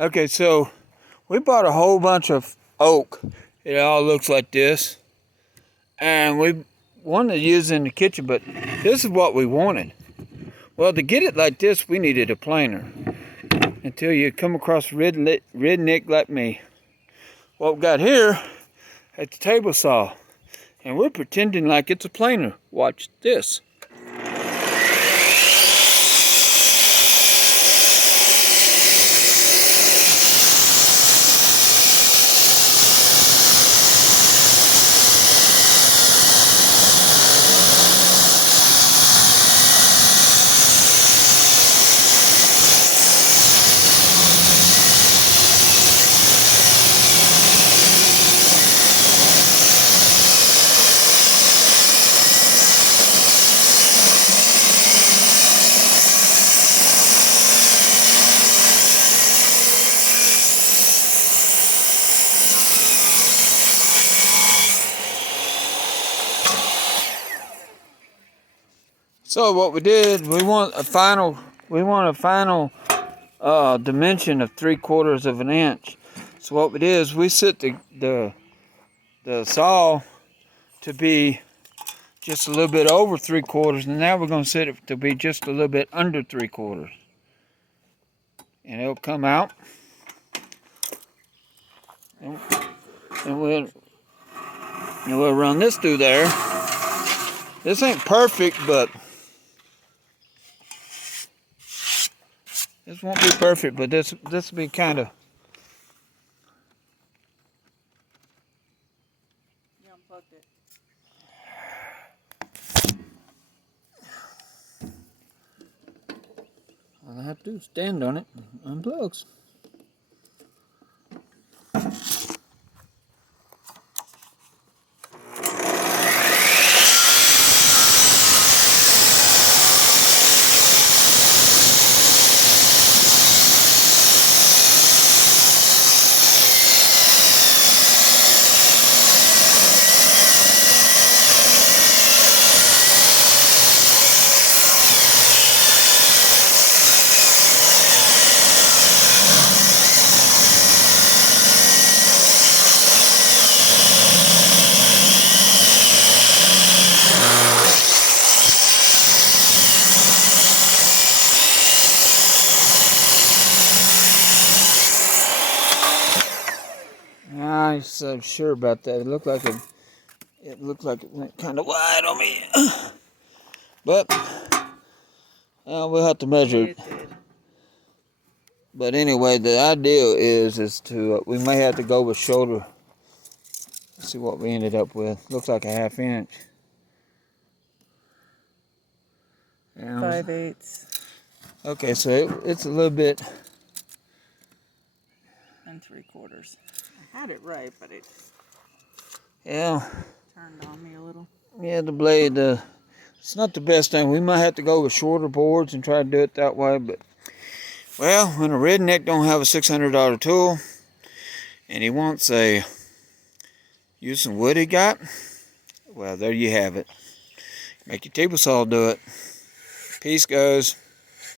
Okay, so we bought a whole bunch of oak. It all looks like this. And we wanted to use it in the kitchen, but this is what we wanted. Well, to get it like this, we needed a planer. Until you come across a redneck like me. What we got here at the table saw. And we're pretending like it's a planer. Watch this. So what we did, we want a final dimension of 3/4 of an inch. So what we did is we set the saw to be just a little bit over 3/4, and now we're going to set it to be just a little bit under 3/4. And it'll come out. And we'll run this through there. This ain't perfect, but this won't be perfect, but this will be kind of. You unplugged it. All I have to do is stand on it and unplugs. I'm so sure about that. It looked like it went kind of wide on me, but we'll have to measure it. But anyway, the idea is to we may have to go with shoulder. Let's see what we ended up with. Looks like a 1/2 inch. 5/8. Okay, so it's a little bit. And 3/4. I had it right, but it Yeah. turned on me a little. Yeah, the blade. It's not the best thing. We might have to go with shorter boards and try to do it that way. But well, when a redneck don't have a $600 tool, and he wants a use some wood he got, well, there you have it. Make your table saw do it. Peace, guys.